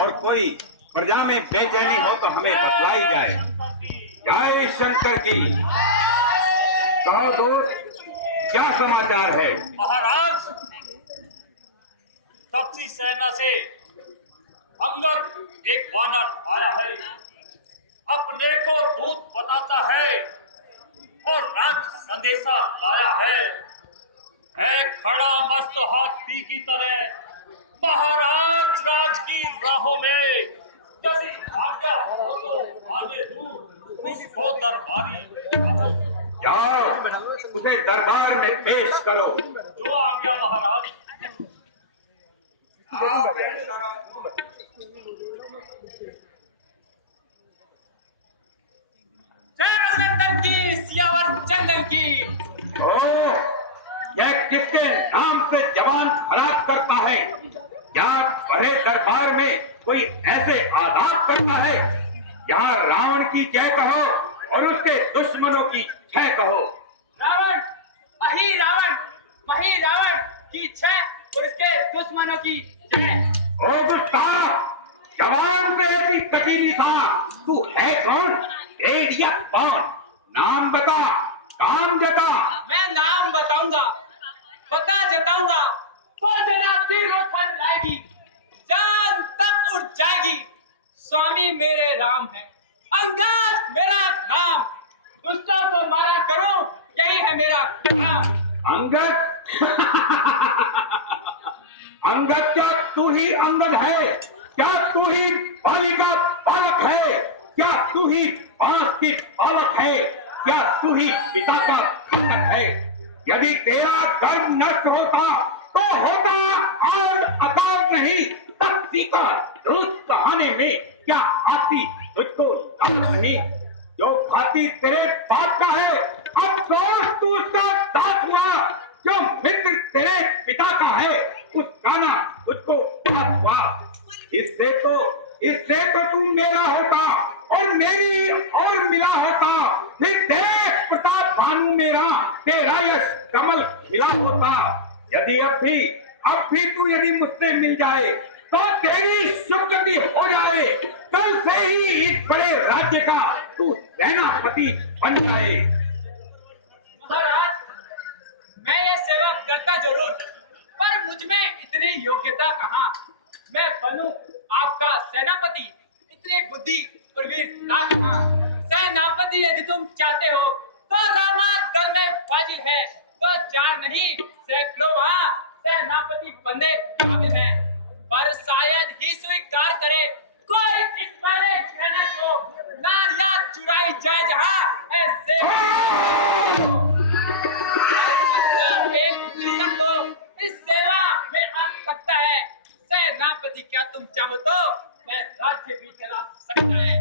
और कोई प्रजा में बेचैनी हो तो हमें बतलाई जाए। जय शंकर की। कहो दोस्त, क्या समाचार है? महाराज, कपसी सेना से अंगद एक वानर आया है, अपने को दूत बताता है और राज संदेशा लाया है। खड़ा मस्त हाथी की तरह महाराज राज की राहों में यदि आज्ञा हो तो आगे दूं उसको दरबारी। जाओ, उसे दरबार में पेश करो। जो आज्ञा महाराज। जय रघुनंदन की, सियावर चंदन की। ओ, यह किसके नाम से जवान खराब करता है? क्या बड़े दरबार में कोई ऐसे आदाब करता है? यहाँ रावण की जय कहो और उसके दुश्मनों की छह कहो। रावण, अही रावण, वही रावण की छह और उसके दुश्मनों की जय। ओ गुस्ताख, जवान से ऐसी कचीरी था, तू है कौन? एडिया कौन? नाम बता, काम जता। मैं नाम बताऊंगा, पता जताऊंगा, तो तेरा तीर उठन लाएगी, जान तक उड़ जाएगी। स्वामी मेरे राम है, अंगद मेरा नाम, दुष्टों को मारा करूं, यही है मेरा काम। अंगद? अंगद क्या तू ही अंगद है? क्या तू ही बाली का बालक है? क्या तू ही बांस की बालक है? क्या तू ही पिता का घातक है? यदि तेरा गर्भ नष्ट होता तो होता आज अकाल नहीं, तख्ती का दूध कहाने में क्या आती तुझको लाज नहीं? जो खाती तेरे बाप का है, अफसोस तू उसका दास हुआ। जो मित्र तेरे पिता का है, उसका ना तुझको दास हुआ। इससे तो तू मेरा होता और मेरी और मिला होता। फिर देख प्रताप भानु मेरा, तेरा यश कमल खिला होता। यदि अब भी तू यदि मुझसे मिल जाए तो तेरी सुगति हो जाए। कल से ही इस बड़े राज्य का तू सेनापति बन जाए। महाराज, मैं ये सेवा करता जरूर, पर मुझ में इतनी योग्यता कहाँ? मैं बनूं आपका सेनापति, इतनी बुद्धि और वीरता कहाँ? सेनापति यदि तुम चाहते हो तो रामा दल में फाजिल है, तो चार नहीं सैकड़ों सेनापति बनने काबिल है। पर शायद ही स्वीकार करे कोई इस बड़े कहने को, नारियां चुराई जाए जहाँ ऐसे इस सेवा में आ सकता है। सेनापति क्या तुम चाहो तो मैं राज्य भी चला सकता है,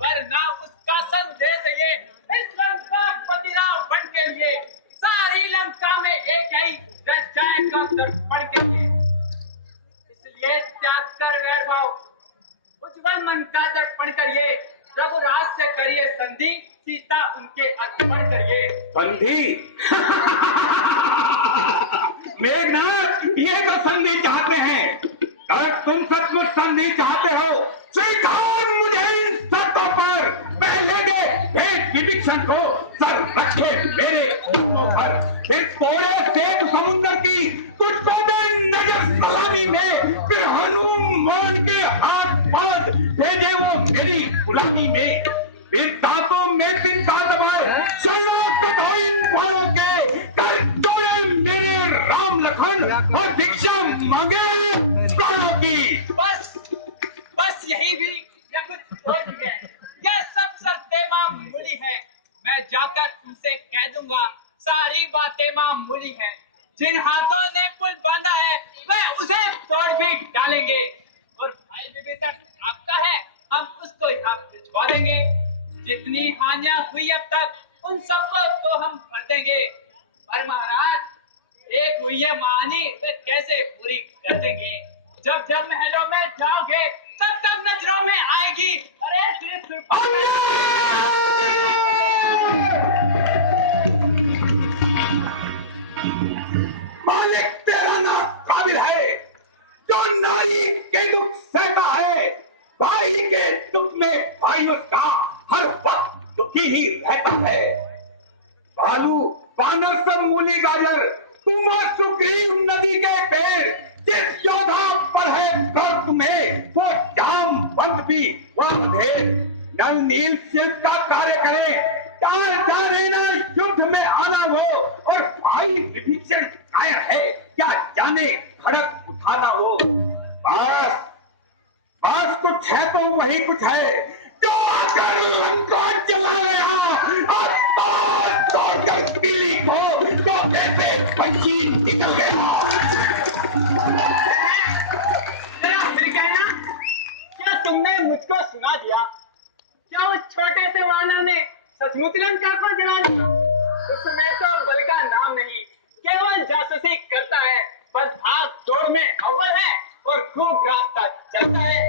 वरना उसका संदेश ये इस लंका पतिराव बन के लिए सारी लंका में एक ही रह जाएगा दर्पण के लिए। इसलिए त्याग कर वैभव, उज्जवल मन का दर्पण करिए, रघुराज से करिए संधि, सीता उनके अर्पण करिए। संधि? मेघनाथ, ये तो संधि चाहते हैं। अगर तुम सचमुच संधि चाहते हो, स्वीकार मुझे इन शर्तों पर। पहले दे भेद विभीषण को, सर रखे मेरे घुटनों पर। फिर तोड़े श्वेत समुद्र की तुझको दे नजर सलामी में। फिर हनुमान के हाथ बांध भेजे वो मेरी गुलामी में। फिर दांतों में तिनका दबाए शरणागत हो इन वालों के। कर तोड़े मेरे राम लखन और भिक्षा मांगे प्राणों की। बस यही भी या कुछ और भी है? यह सब शर्तें मामूली है, मैं जाकर उनसे कह दूंगा सारी बातें मामूली है। जिन हाथों ने पुल बांधा है वह उसे तोड़ भी डालेंगे, और भाई विभीषण आपका है, हम उसको यहाँ भिजवा देंगे। जितनी हानियां हुई अब तक उन सबको तो हम भर देंगे, पर महाराज एक हुई है मानी वे कैसे पूरी कर देंगे? जब जब महलों में जाओगे तब तब नजरों में आएगी अरे श्री मालिक तेरा नाम काबिल है, जो नारी के दुख सहता है। मायूस का हर वक्त दुखी ही रहता है। बालू, वानर सब मूली गाजर, तुम और सुग्रीव नदी के पेड़, जिस योद्धा पर है गर्व तुम्हें वो जाम बंद भी वह अंधेर। नल नील शिव का कार्य करे, चार जाने ना युद्ध में आना वो, और भाई विभीषण कायर है क्या जाने खड़क उठाना वो। बस बस कुछ है तो वही कुछ है जो आकर लंका चला गया और तोड़कर पीली को तो कैसे पंछी निकल गया। जरा फिर कहना, क्या तुमने मुझको सुना दिया? क्या उस छोटे से वानर ने सचमुच लंका को जला दिया? उसमें तो बल का नाम नहीं, केवल जासूसी करता है, बस भाग दौड़ में अव्वल है और खूब रास्ता चलता है।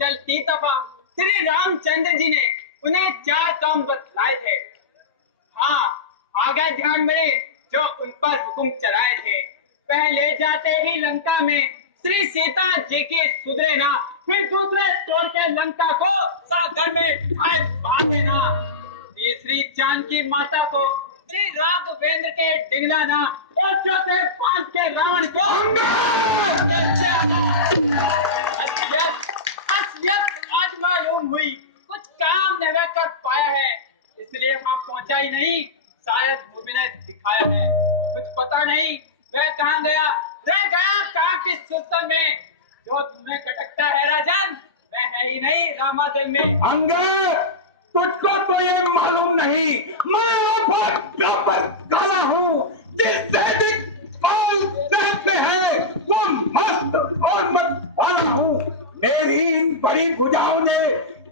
चलती दफा श्री रामचंद्र जी ने उन्हें 4 काम बतलाए थे। हाँ, आगे ध्यान मिले जो उन पर हुक्म चलाए थे। पहले जाते ही लंका में श्री सीता जी की सुधरे ना, फिर दूसरे तोड़ के लंका को सागर में बांध देना। तीसरी जानकी माता को श्री राघवेंद्र के डिंगलाना और चौथे बांध के रावण को असलियत आज मालूम हुई, कुछ काम नहीं कर पाया है, इसलिए वहां पहुंचा ही नहीं। शायद मूवी ने दिखाया है, कुछ पता नहीं मैं कहाँ गया, रह गया कहाँ की सुल्तान में। जो तुम्हें खटकता है राजन, मैं है ही नहीं रामाजल में। अंगद, तुझको तो ये मालूम नहीं, मैं बहुत काला हूँ, जिससे बाल रहते हैं वो मस्त और मत वाला हूँ। मेरी इन बड़ी भुजाओं ने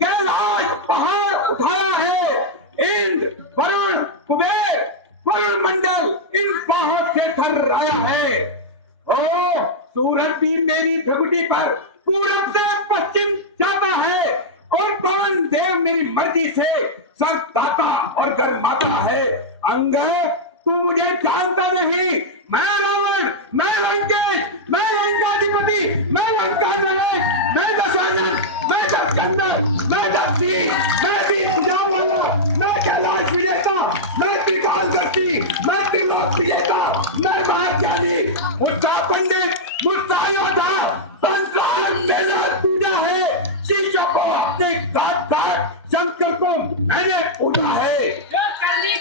कैलाश पहाड़ उठाया है। इंद्र, वरुण, कुबेर, वरुण मंडल इन बाहों से थर्राया है। ओ सूरज भी मेरी भ्रगुटी पर पूरब से पश्चिम जाता है, और पवन देव मेरी मर्जी से सर दाता और गर्माता है। अंगद, तू मुझे जानता नहीं, मैं रावण, मैं लंकेश, मैं लंकाधिपति, मैं लंका नरेश, मैं दशानन, मैं दशकंदर, मैं दक्षी, मैं भी सुजामला, मैं कैलाश विजेता, मैं त्रिकालदर्शी, मैं त्रिलोक विजेता, मैं महाज्ञानी, मुझसा पंडित, मुझसा योद्धा, संसार मेरा पूजा है। शिष्य को अपने काट काट, शंकर को मैंने पूजा है। जो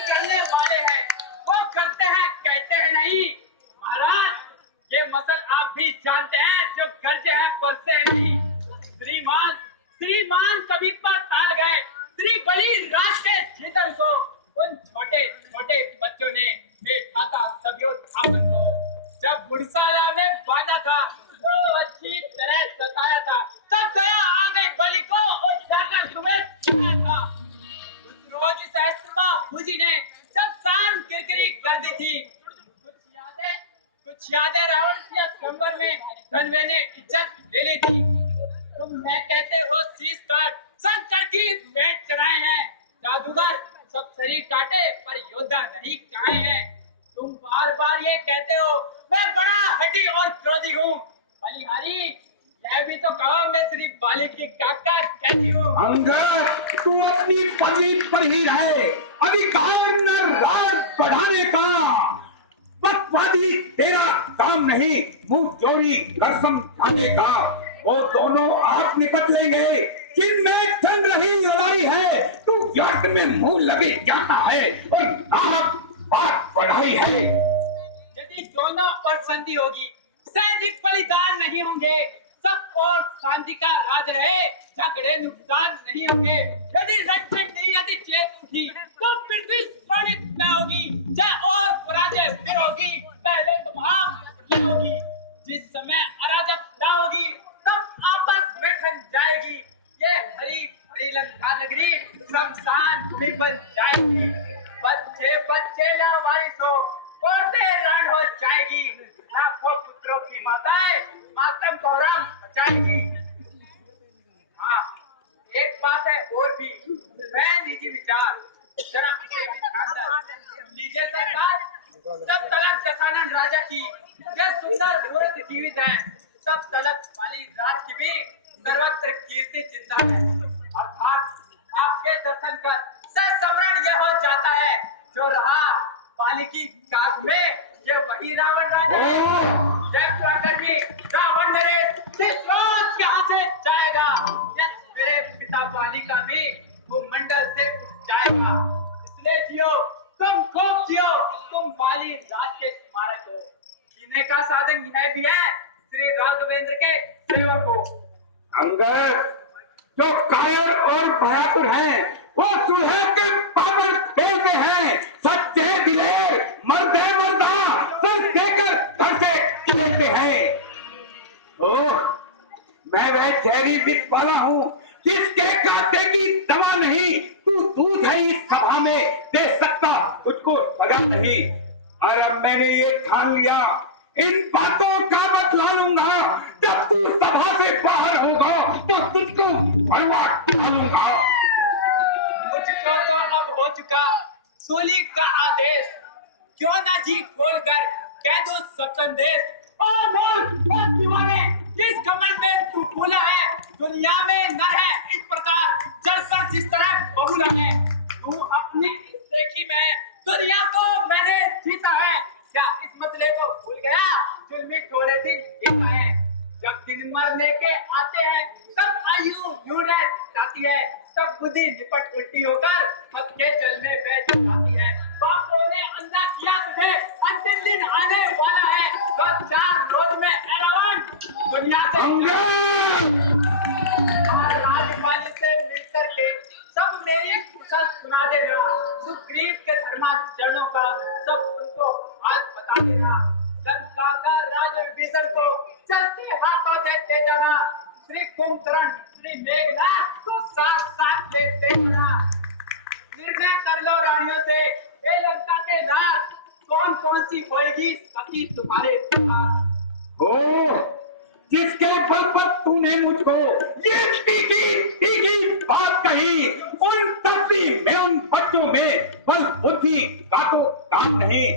करने वाले हैं वो करते हैं, कहते हैं नहीं। महाराज, ये मसल आप भी जानते हैं, जो गर्जे हैं बरसे हैं नहीं। श्रीमान कभी पर ताल गए श्री बलि राज के चेतन को, उन छोटे छोटे बच्चों ने देखा था सभ्योत्थापन को। जब गुड़साला में बांधा था तो अच्छी तरह सताया था, तब गया आ गई बलि को और जाकर तुम्हें सुना था। उस रोज सहस्त्रमा भुजी ने जब शाम किरकिरी कर दी थी, कुछ यादें रावण की संबर में धनवे ने इज्जत ले ली थी। तुम मैं कहते हो शीश काट, शंकर की भेंट चढ़ाए हैं। जादूगर सब शरीर काटे पर योद्धा नहीं काहे हैं। तुम बार बार ये कहते हो मैं बड़ा हठी और क्रोधी हूँ। बलिहारी, यह भी तो कहो मैं श्री बाली की काका कहती हूँ। अंगद, तू अपनी पल्ली पर ही रहे, अधिकार न राज बढ़ाने का। बकवादी तेरा काम नहीं, मुंह चोरी कसम खाने का। वो दोनों आप निपट लेंगे जिनमें चल रही लड़ाई है। तू व्यर्थ में मुंह लगे जाता है और नाहक बात बढ़ाई है। यदि दोनों और संधि होगी, सैनिक बलिदान नहीं होंगे, सब और शांति का राज रहे, झगड़े नुकसान नहीं होंगे। यदि रक्षक नहीं, यदि चेत उठी तो पृथ्वी स्वर्णित न होगी, जय और पराजय फिर होगी, पहले तुम्हारी होगी। जिस समय अराजकता होगी तब आपस में ठन जाएगी। ये हरी भरी लंका नगरी शमशान भूमि बन जाएगी। बच्चे बच्चे लावारिस हो, औरतें रण हो जाएगी। लाखों पुत्रों की माताएं मातम कोहराम मचाएगी। हाँ, एक बात है और भी, मैं निजी विचार जरा लीजिए सरकार। तब तलक दशानन राजा की यह सुंदर मूर्ति जीवित है, तब तलक माली राज की भी सर्वत्र कीर्ति चिंता है। अर्थात कर सस्मरण यह हो जाता है, जो रहा बाली की काग में, ये वही रावण राजा है। जय प्राकर्मी रावण नरेश जिस रोज यहाँ से जाएगा, यह मेरे पिता बाली का भी भूमंडल से उठ जाएगा। इसलिए जियो, तुम खूब जियो, तुम बाली राज के स्मारक हो। जीने का साधन यह भी है श्री राघवेंद्र के सेवक हो। अंगद, जो कायर और भयातुर हैं, वो सुलह के पावर फेंकते हैं। सच्चे दिलेर मर्दे मर्दा सर देकर घर से लेते हैं। ओह, मैं वह चेहरी बिक वाला हूँ जिसके कांटे की दवा नहीं तू दूध है इस सभा में दे सकता, तुझको सजा नहीं। और अब मैंने ये ठान लिया, इन बातों का बदला लूंगा। जब तू सभा से बाहर होगा तो तुझको भरवा डालूंगा। मुझको तो अब हो चुका सूली का आदेश, क्यों ना जी खोलकर कह दो सब संदेश। और बोल दीवाने, जिस कमल में तू फूला है, दुनिया में न है इस प्रकार जलकर जिस तरह बहुला है। तू अपनी इस देखी में दुनिया को मैंने जीता है। क्या इस मसले को भूल गया, जुल्मी थोड़े दिन जीता है। जब दिन मरने के आते हैं तब आयु यूं रह जाती है, तब बुद्धि निपट उल्टी होकर मत के जल में बैठ जाती है। बापों ने अंधा किया तुझे, अंतिम दिन आने वाला है, तो 4 रोज में रावण दुनिया से और राजपाली से मिलकर के सब मेरी कुशल सुना देना। सुग्रीव के धर्माचरणों का सब उनको हाल बता देना। लंका का राज विभीषण को चलते हाथों देते जाना। श्री कुंभकर्ण श्री मेघनाथ को साथ साथ लेते जाना। निर्णय कर लो रानियों से, ए लंका के नाथ, कौन कौन सी होएगी सती तुम्हारे साथ। ओ, जिसके बल पर तूने मुझको ये तीखी बात कही, उन तस्वीर में उन बच्चों में बल बुद्धि का तो काम नहीं।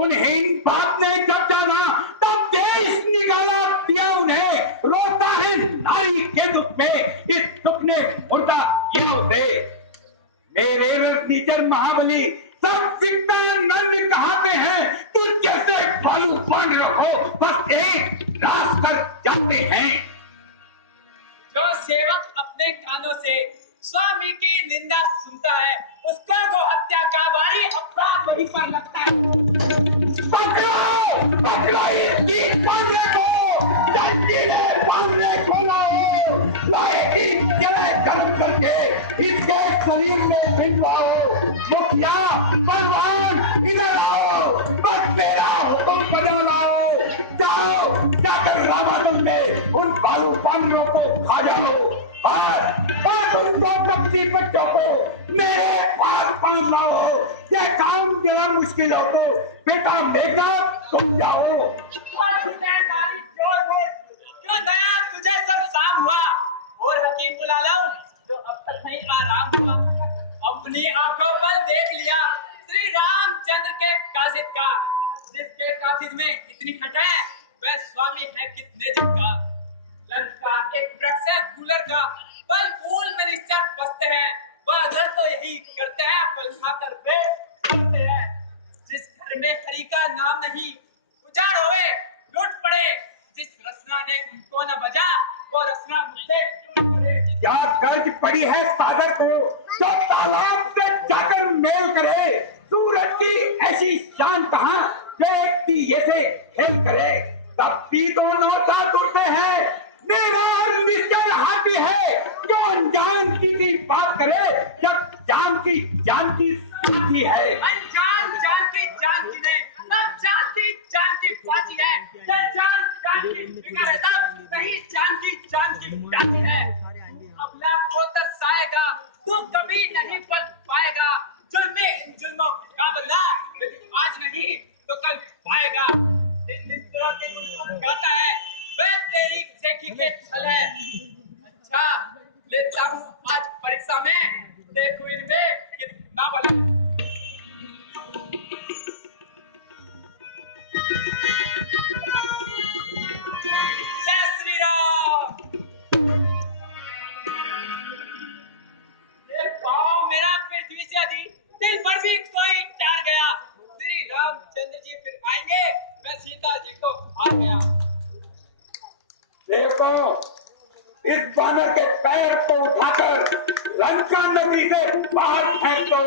उन्हें इन बात ने जब जाना तब देश निकाला दिया उन्हें। रोता है नारी के दुख में, इस दुख ने मुर्दा किया उसे। मेरे नीचर महाबली सब सीता नंद कहाते हैं, तुझ जैसे बालू बन रखो बस एक रास कर जाते हैं। जो सेवक अपने कानों से स्वामी की निंदा सुनता है, उसको को हत्या का भारी अपराध वहीं पर लगता है। पकड़ो इसकी पांडे को, जंजीरें बांधने को लाओ, लोहे की जड़ें गर्म करके इसके शरीर में भिजवाओ। मुखिया बलवान इधर आओ, बस मेरा हुक्म बजा लाओ। जाओ जाकर रामादल में उन बालू बानरों को खा जाओ और उन 2 बच्ची बच्चों को मेरे पास बांध लाओ। यह काम जरा मुश्किल हो तो बेटा मेघा तुम जाओ। क्यों दया तुझे सब साम हुआ, और हकीम बुला लाऊं जो अब तक नहीं आराम हुआ। अपनी आंखों पर देख लिया श्री रामचंद्र के कासिद का, जिसके कासिद में इतनी खट है वह स्वामी है कितने जिनका। लंका एक वृक्ष है कूलर का, फल फूल में निश्चय बसते हैं, वह तो यही करते हैं, फल खाकर वे करते हैं। जिस घर में हरि का नाम नहीं, उजाड़ होए लूट पड़े। जिस रसना ने उनको न बजा, वो रसना मुझसे टूट पड़े। क्या कर्ज पड़ी है सागर को, जो तालाब से जाकर मेल करे। सूरज की ऐसी शान कहाँ जो एक दिए से खेल करे। तब भी दोनों साथ उठते हैं, मेरा और निश्चल हाथी है जो अनजान की बात करे जब जान की साथी है। अनजान जान की ने सब जान की फांसी है। ये जान की फिक्र है तब नहीं जान की फांसी है। अबला को तरसाएगा तू कभी नहीं पल पाएगा। जुल्मों का बदला यदि आज नहीं तो कल पाएगा। जिस तरह के मुझको गाता है वह तेरी देखी के छल है। अच्छा लेता हूँ आज परीक्षा में, देखो इनमें कितना बला। जय श्री राम। ये पाँव मेरा को, इस बानर के पैर को उठाकर लंका नगरी से बाहर फेंक दो।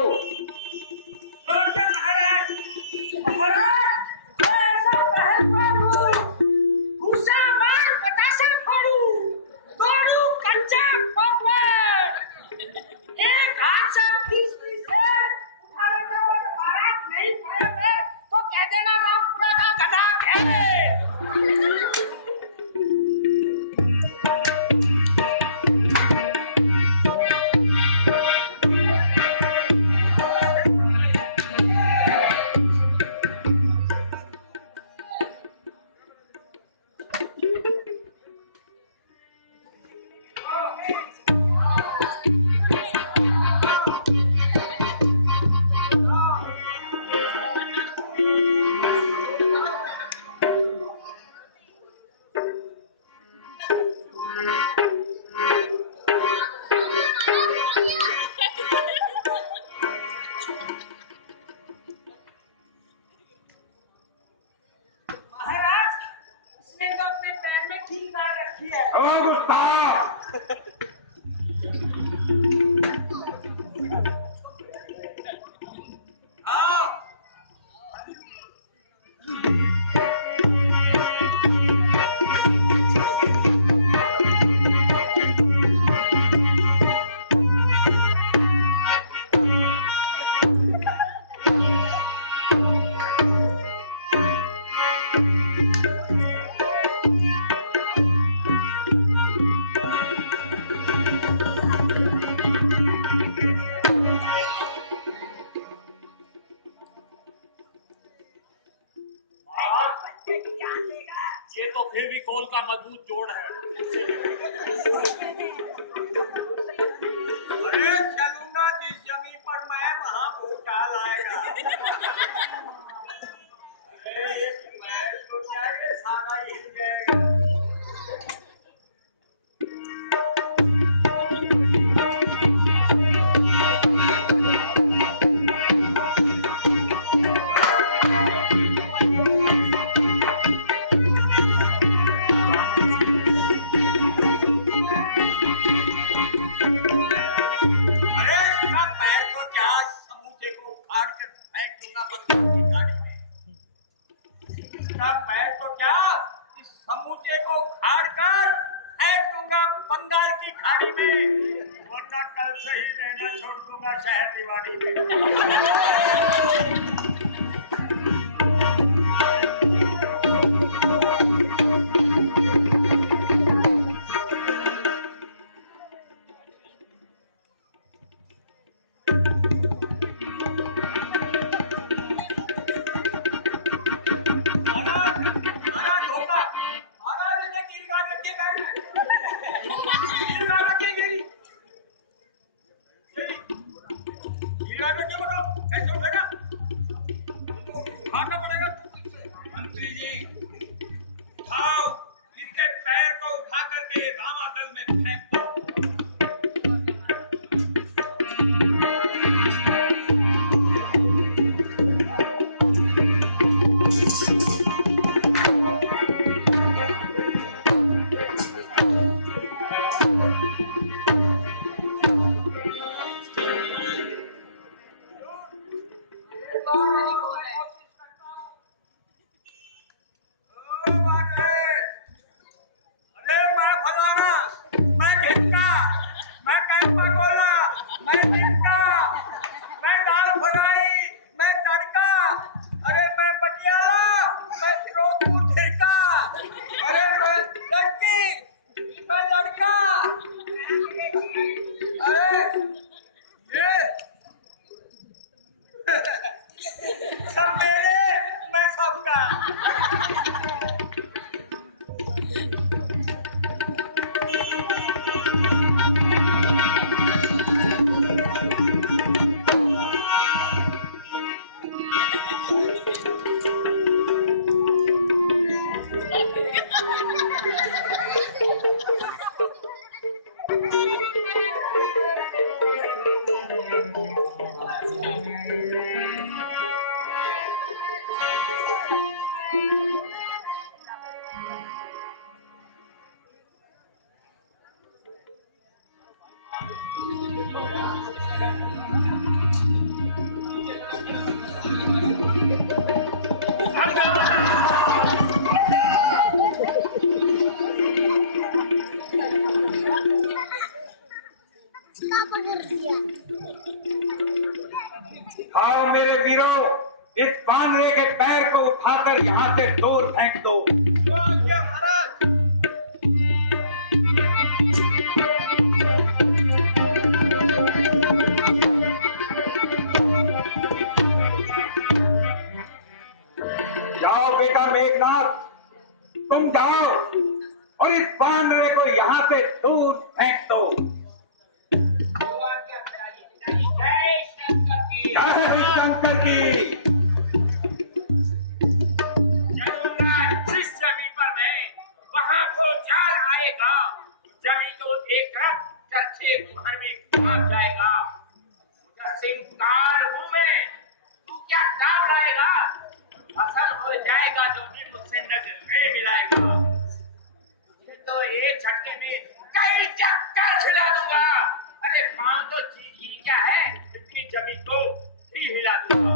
ओ गुस्ताख! ये तो फिर भी कोल का मजबूत जोड़ है। अरे चलूंगा जिस जमीन पर मैं वहां पहुंचा लाएगा। अरे मैं तो क्या ये सारा हिल जाएगा। पैर तो क्या इस समूचे को उखाड़ कर फेंक दूंगा बंगाल की खाड़ी में, वरना कल से ही रहना छोड़ दूंगा शहर दीवानी में। आओ मेरे वीरों, इस बानरे के पैर को उठाकर यहाँ से दूर फेंक दो। जाओ बेटा मेघनाथ, तुम जाओ और इस बानरे को यहाँ से दूर फेंक दो। जय शंकर की। चलूंगा जिस जमीन पर मैं, वहां भूचाल आएगा। जमीन तो एक रख चर्चे भर में भाग जाएगा। सिंहकार हूँ मैं, तू क्या दाम लाएगा? फसल हो जाएगा जो भी मुझसे नजर में मिलाएगा। तुझे तो एक झटके में कई चक्कर खिला दूंगा। अरे पाँव तो चीज ही क्या है, इतनी जमीन को ही हिला दूंगा।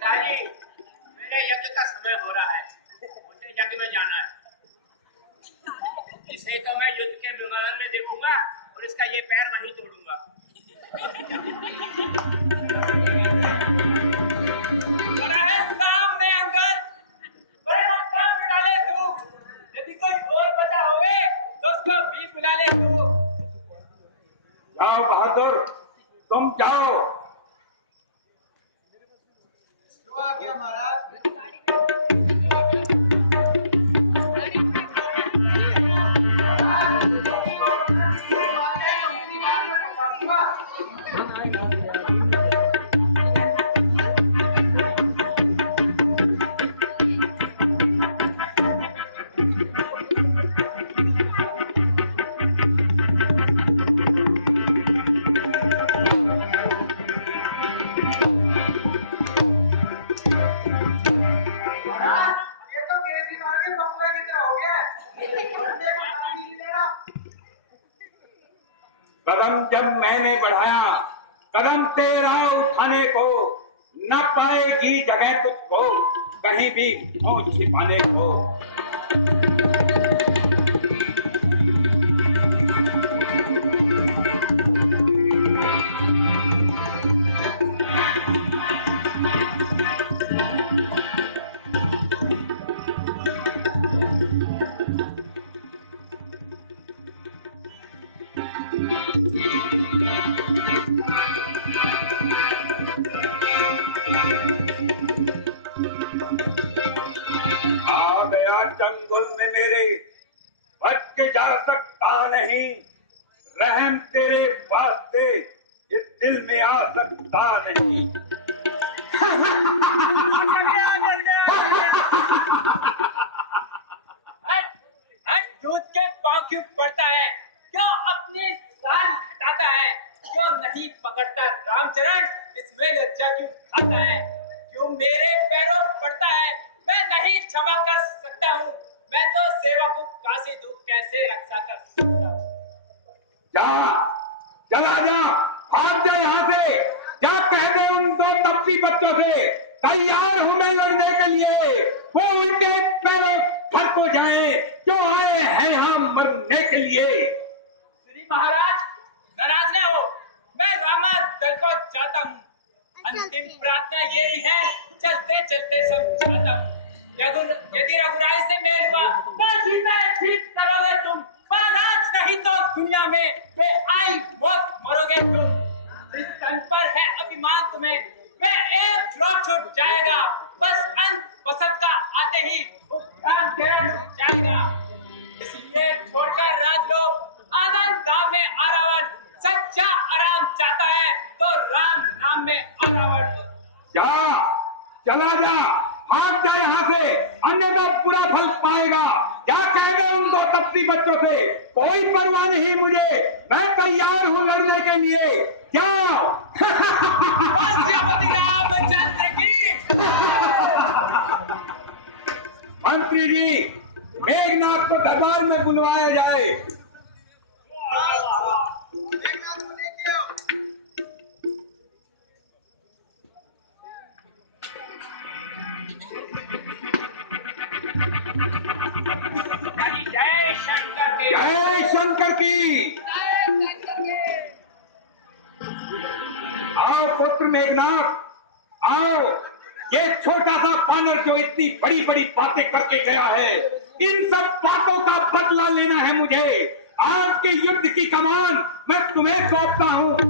पिताजी, मेरे यज्ञ का समय हो रहा है, मुझे यज्ञ में जाना है। इसे तो मैं युद्ध के मैदान में देखूंगा और इसका ये पैर वहीं तोड़ूंगा। सामने अंकल, बड़े मकाम में डाले तू। यदि कोई और बचा होवे तो उसको भी बुला ले तू। जाओ बहादुर, तुम जाओ। ये तो केसी मार के बकुआ की तरह हो गया है। कदम जब मैंने बढ़ाया, कदम तेरा उठाने को, न पाएगी जगह तुझको कहीं भी मुंह छिपाने को। आ गया जंगल में मेरे, बच के जा सकता नहीं। रहम तेरे वास्ते इस दिल में आ सकता नहीं। दूध के पांव क्यों पड़ता है? क्यों अपनी जान हटाता है? क्यों नहीं पकड़ता रामचरण? इसमें लज्जा क्यों खाता है? क्यों मेरे पैरों पड़ता है? मैं नहीं क्षमा कर सकता हूँ। मैं तो सेवा को काशी दूं, कैसे रक्षा कर सकता हूँ? जा बच्चों से तैयार हूं मैं लड़ने के लिए। वो उनके पैरों फर्क हो जाए जो आए हैं हम मरने के लिए। श्री महाराज नाराज न हो, मैं रामा दल को चाहता हूँ। अंतिम प्रार्थना यही है, चलते चलते सब चाहता हूँ। यदि रघुराय से मेल हुआ तो जीता ठीक करोगे तुम, महाराज नहीं तो दुनिया में बेआई मौत मरोगे तुम। जिस तन पर है अभिमान तुम्हें, मैं एक फ्लॉट छूट जाएगा, बस अंत वसंत का आते ही उपराम तेरा रुक जाएगा। इसलिए छोड़कर राजलोक आनंद धाम में आरावण, सच्चा आराम चाहता है तो राम नाम में आरावण। जा, चला जा, भाग जा यहाँ से, अन्यथा बुरा फल पाएगा। क्या कह गए उन दो तपसी बच्चों से, कोई परवाह नहीं मुझे, मैं तैयार हूँ लड़ने के लिए। जाओ। रामचंद्र की मंत्री जी, मेघनाथ को दरबार में बुलवाया जाए। जय शंकर के, जय शंकर की। आओ पुत्र मेघनाथ, आओ। ये छोटा सा बानर जो इतनी बड़ी बड़ी बातें करके गया है, इन सब बातों का बदला लेना है मुझे। आज के युद्ध की कमान मैं तुम्हें सौंपता हूँ।